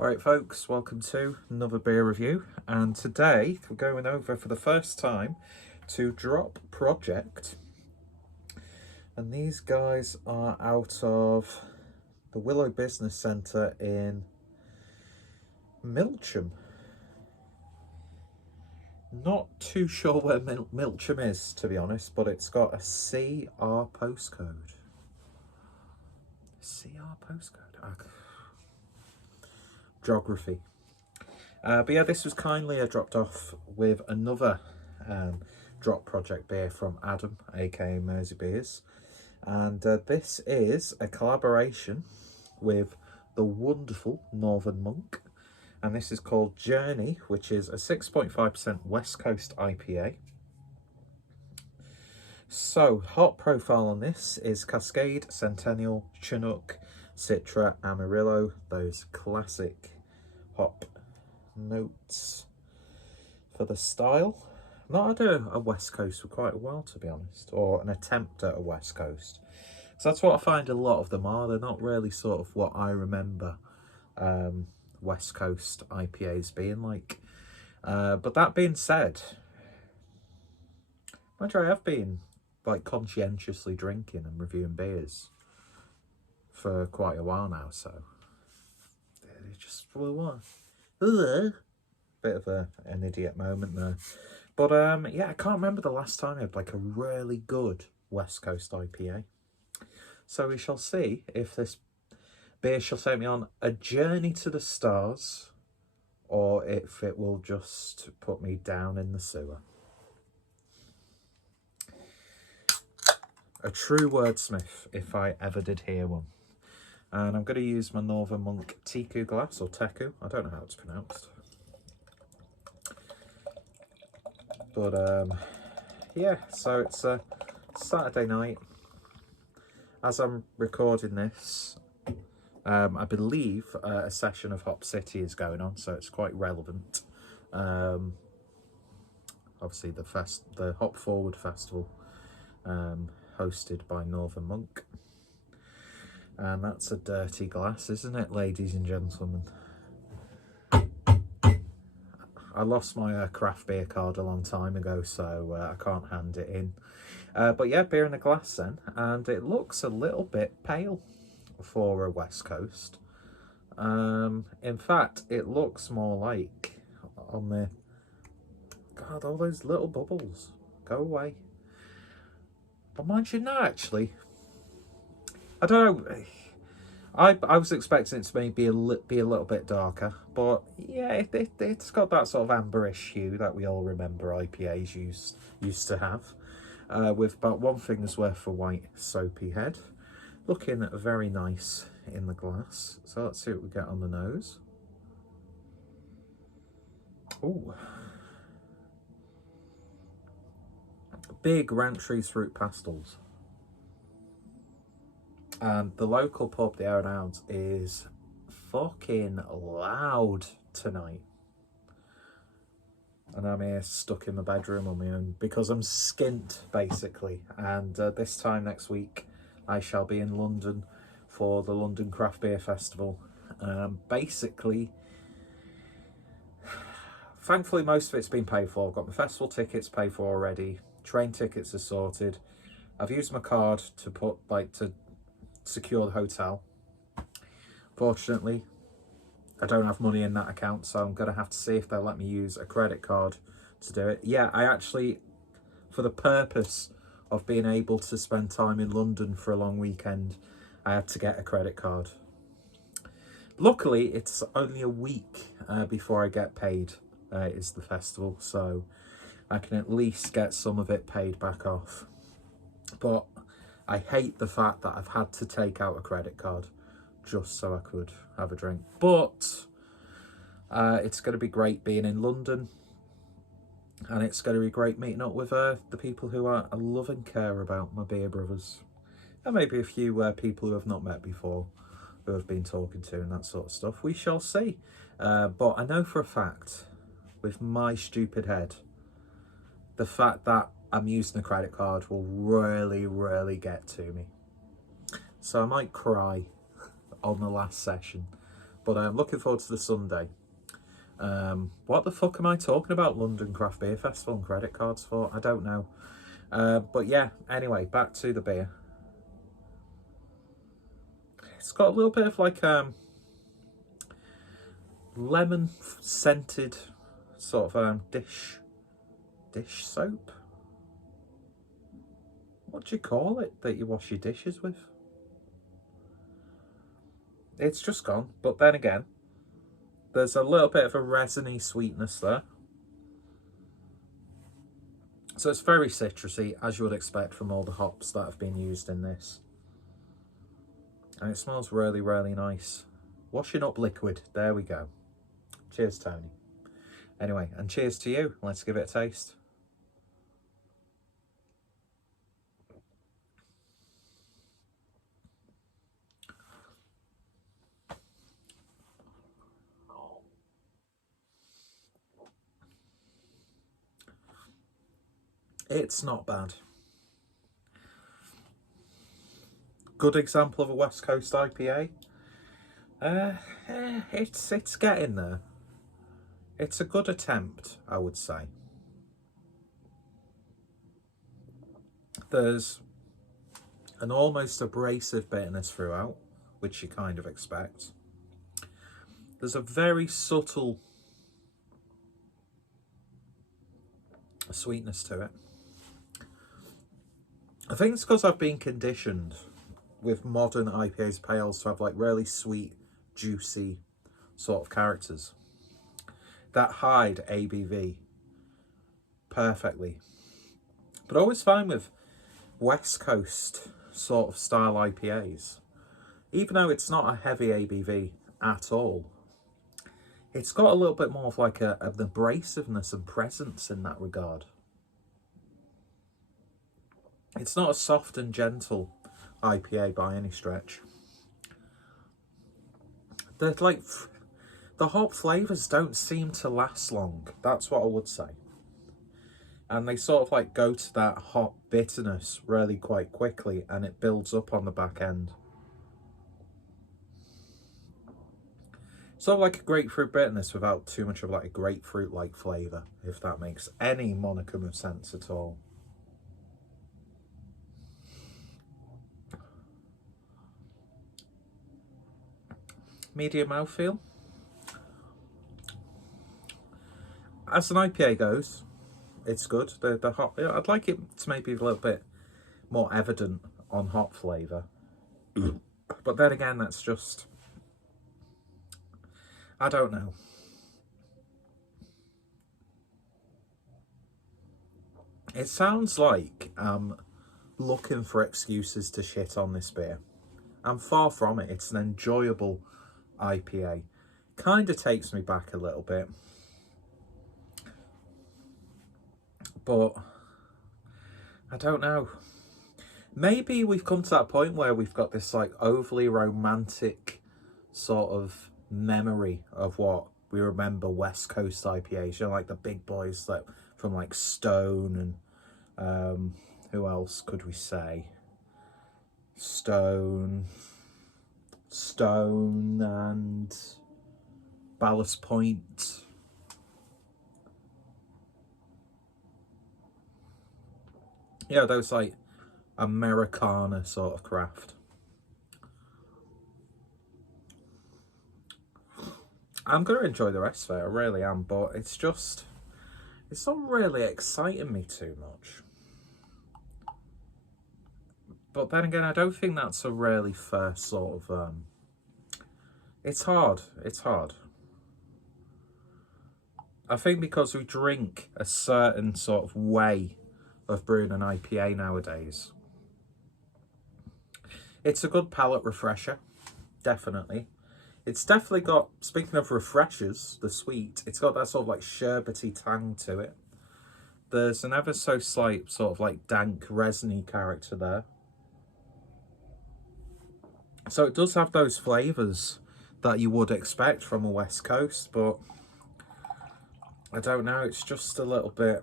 Alright folks, welcome to another beer review, and today we're going over for the first time to Drop Project, and these guys are out of the Willow Business Centre in Milcham. Not too sure where Milcham is, to be honest, but it's got a CR postcode. CR postcode? Geography. But yeah, this was kindly dropped off with another Drop Project beer from Adam, aka MerseyBeers, and this is a collaboration with the wonderful Northern Monk, and this is called Journey, which is a 6.5% West Coast IPA. So, hop profile on this is Cascade, Centennial, Chinook, Citra, Amarillo, those classic hop notes. For the style, I've not had a West Coast for quite a while, to be honest, or an attempt at a West Coast. So that's what I find a lot of them are. They're not really sort of what I remember West Coast IPAs being like. But that being said, I have been like conscientiously drinking and reviewing beers for quite a while now, so it just bit of an idiot moment there. But yeah, I can't remember the last time I had like a really good West Coast IPA. So we shall see if this beer shall take me on a journey to the stars, or if it will just put me down in the sewer. A true wordsmith, if I ever did hear one. And I'm going to use my Northern Monk Teku glass, or Teku, I don't know how it's pronounced. But yeah, so it's a Saturday night. As I'm recording this, I believe a session of Hop City is going on, so it's quite relevant. Obviously the Hop Forward Festival, hosted by Northern Monk. And that's a dirty glass, isn't it, ladies and gentlemen? I lost my craft beer card a long time ago, so I can't hand it in. But yeah, beer in a glass then, and it looks a little bit pale for a West Coast. In fact, it looks more like on the... God, all those little bubbles. Go away. But mind you, no, actually, I don't know. I was expecting it to maybe be a little bit darker, but yeah, it's got that sort of amberish hue that we all remember IPAs used to have, with about one finger's worth of white soapy head, looking very nice in the glass. So let's see what we get on the nose. Ooh, big Ranch fruit pastels. And the local pub, the Out and Out, is fucking loud tonight. And I'm here stuck in my bedroom on my own because I'm skint, basically. And this time next week, I shall be in London for the London Craft Beer Festival. Basically, thankfully, most of it's been paid for. I've got my festival tickets paid for already. Train tickets are sorted. I've used my card to put, to secure the hotel. Fortunately, I don't have money in that account, so I'm going to have to see if they'll let me use a credit card to do it. Yeah, I actually, for the purpose of being able to spend time in London for a long weekend, I had to get a credit card. Luckily, it's only a week before I get paid, is the festival, so I can at least get some of it paid back off. But I hate the fact that I've had to take out a credit card just so I could have a drink. But it's going to be great being in London, and it's going to be great meeting up with the people who I love and care about, my beer brothers. And maybe a few people who I've not met before, who I've been talking to and that sort of stuff. We shall see. But I know for a fact, with my stupid head, the fact that I'm using a credit card will really get to me. So I might cry on the last session But I'm looking forward to the Sunday. What the fuck am I talking about London Craft Beer Festival and credit cards for? I don't know. But yeah, anyway, back to the beer. It's got a little bit of like lemon scented sort of dish soap. What do you call it that you wash your dishes with? It's just gone, but then again, there's a little bit of a resiny sweetness there. So it's very citrusy, as you would expect from all the hops that have been used in this. And it smells really, really nice. Washing up liquid, there we go. Cheers, Tony. Anyway, and cheers to you. Let's give it a taste. It's not bad. Good example of a West Coast IPA. It's getting there. It's a good attempt, I would say. There's an almost abrasive bitterness throughout, which you kind of expect. There's a very subtle sweetness to it. I think it's because I've been conditioned with modern IPAs pales to have like really sweet, juicy sort of characters that hide ABV perfectly. But I always find with West Coast sort of style IPAs, even though it's not a heavy ABV at all, it's got a little bit more of like an abrasiveness and presence in that regard. It's not a soft and gentle IPA by any stretch. They're like, the hop flavours don't seem to last long. That's what I would say. And they sort of like go to that hop bitterness really quite quickly, and it builds up on the back end. Sort of like a grapefruit bitterness without too much of like a grapefruit-like flavour, if that makes any monicum of sense at all. Medium mouthfeel. As an IPA goes, it's good. The hop, I'd like it to maybe be a little bit more evident on hop flavour. But then again, that's just, I don't know. It sounds like I'm looking for excuses to shit on this beer. I'm far from it. It's an enjoyable IPA. Kind of takes me back a little bit. But I don't know. Maybe we've come to that point where we've got this like overly romantic sort of memory of what we remember West Coast IPAs, you know, like the big boys that from like Stone and who else could we say? Stone and Ballast Point. Yeah, those like Americana sort of craft. I'm going to enjoy the rest of it, I really am, but it's not really exciting me too much. But then again, I don't think that's a really fair sort of, it's hard. I think because we drink a certain sort of way of brewing an IPA nowadays, it's a good palate refresher, definitely. It's definitely got, speaking of refreshers, the sweet, it's got that sort of like sherbety tang to it. There's an ever so slight sort of like dank, resiny character there. So it does have those flavours that you would expect from a West Coast, but I don't know, it's just a little bit...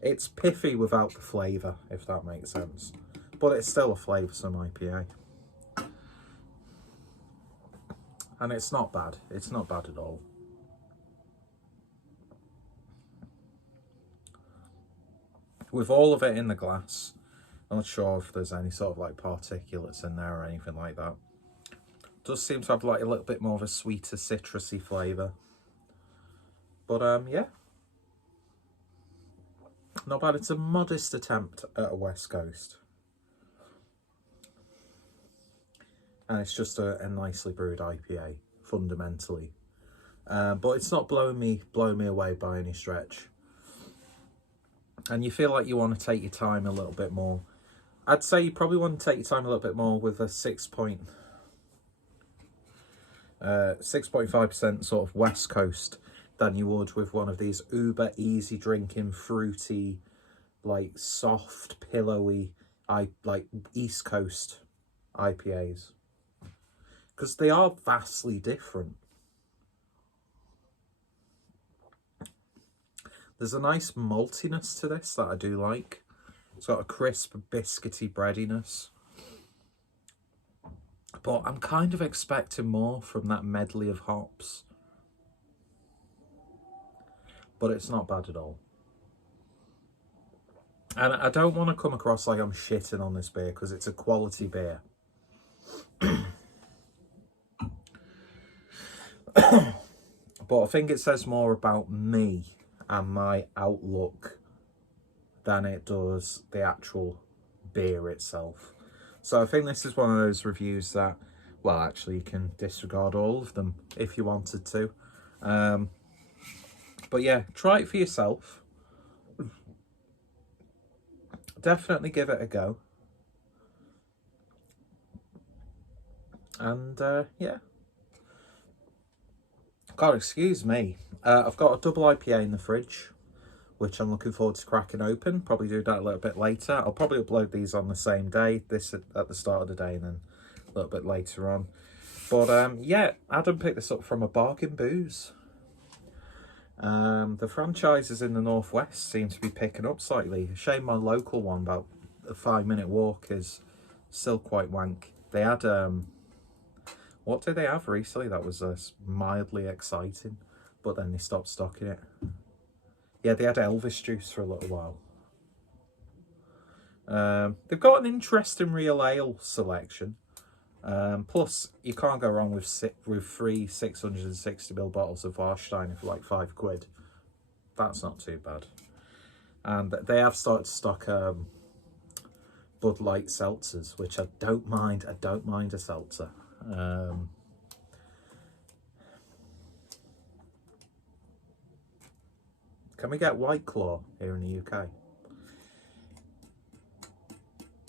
It's piffy without the flavour, if that makes sense. But it's still a flavoursome IPA. and it's not bad. It's not bad at all. With all of it in the glass, I'm not sure if there's any sort of like particulates in there or anything like that. It does seem to have like a little bit more of a sweeter, citrusy flavour. But yeah, not bad. It's a modest attempt at a West Coast. And it's just a nicely brewed IPA, fundamentally. But it's not blowing me away by any stretch. And you feel like you want to take your time a little bit more. I'd say you probably want to take your time a little bit more with a 6.5% sort of West Coast than you would with one of these uber easy drinking, fruity, like soft, pillowy, like East Coast IPAs. Because they are vastly different. There's a nice maltiness to this that I do like. It's got a crisp, biscuity breadiness. But I'm kind of expecting more from that medley of hops. But it's not bad at all. And I don't want to come across like I'm shitting on this beer, because it's a quality beer. But I think it says more about me and my outlook than it does the actual beer itself. So I think this is one of those reviews that, well, actually you can disregard all of them if you wanted to. But yeah, try it for yourself. Definitely give it a go. And yeah. God, excuse me. I've got a double IPA in the fridge, which I'm looking forward to cracking open. Probably do that a little bit later. I'll probably upload these on the same day, this at the start of the day and then a little bit later on. But yeah, Adam picked this up from a bargain booze. The franchises in the Northwest seem to be picking up slightly. Shame my local one, about a 5-minute walk, is still quite wank. They had, what did they have recently that was mildly exciting, but then they stopped stocking it. Yeah, they had Elvis juice for a little while. They've got an interesting real ale selection. Plus, you can't go wrong with 3 660ml bottles of Warsteiner for like £5. That's not too bad. And they have started to stock Bud Light seltzers, which I don't mind. I don't mind a seltzer. Can we get White Claw here in the UK?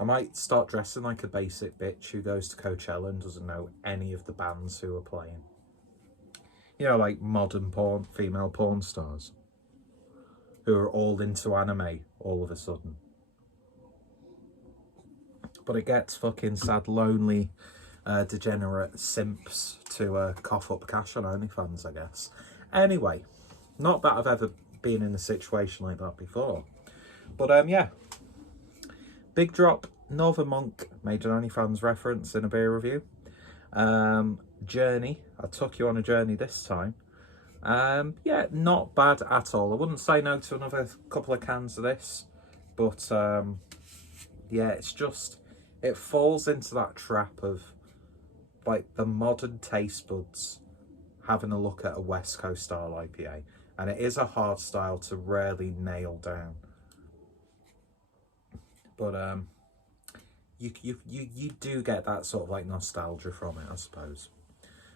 I might start dressing like a basic bitch who goes to Coachella and doesn't know any of the bands who are playing. You know, like modern porn, female porn stars who are all into anime all of a sudden. But it gets fucking sad, lonely, degenerate simps to cough up cash on OnlyFans, I guess. Anyway, not that I've ever been in a situation like that before. But yeah. Big Drop, Northern Monk made an OnlyFans reference in a beer review. Journey, I took you on a journey this time. Yeah, not bad at all. I wouldn't say no to another couple of cans of this. But yeah, it's just, it falls into that trap of like the modern taste buds having a look at a West Coast style IPA. And it is a hard style to really nail down. But you do get that sort of like nostalgia from it, I suppose.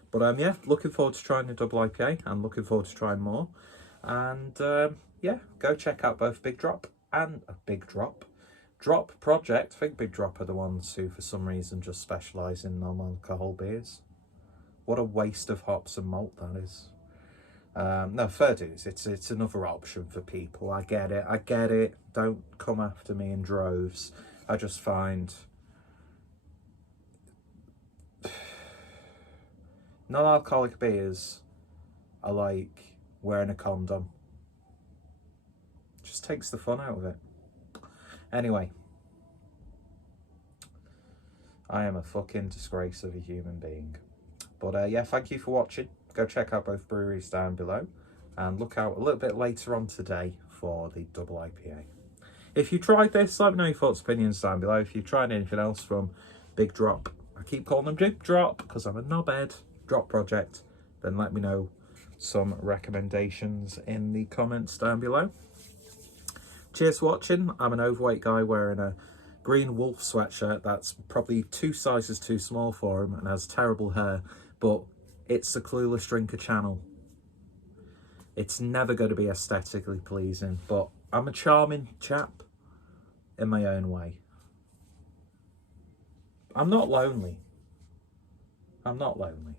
But yeah, looking forward to trying the double IPA and looking forward to trying more. And yeah, go check out both Big Drop and Big Drop. Drop Project. I think Big Drop are the ones who for some reason just specialise in non-alcohol beers. What a waste of hops and malt that is. No, fair dues, it's another option for people. I get it. Don't come after me in droves. I just find non-alcoholic beers are like wearing a condom. Just takes the fun out of it. Anyway, I am a fucking disgrace of a human being. But yeah, thank you for watching. Go check out both breweries down below, and look out a little bit later on today for the double IPA. If you tried this, let me know your thoughts, opinions down below. If you've tried anything else from Big Drop, I keep calling them Big Drop because I'm a knobhead, Drop Project, then let me know some recommendations in the comments down below. Cheers for watching. I'm an overweight guy wearing a green wolf sweatshirt that's probably 2 sizes too small for him and has terrible hair, but it's the Clueless Drinker channel. It's never going to be aesthetically pleasing, but I'm a charming chap in my own way. I'm not lonely. I'm not lonely.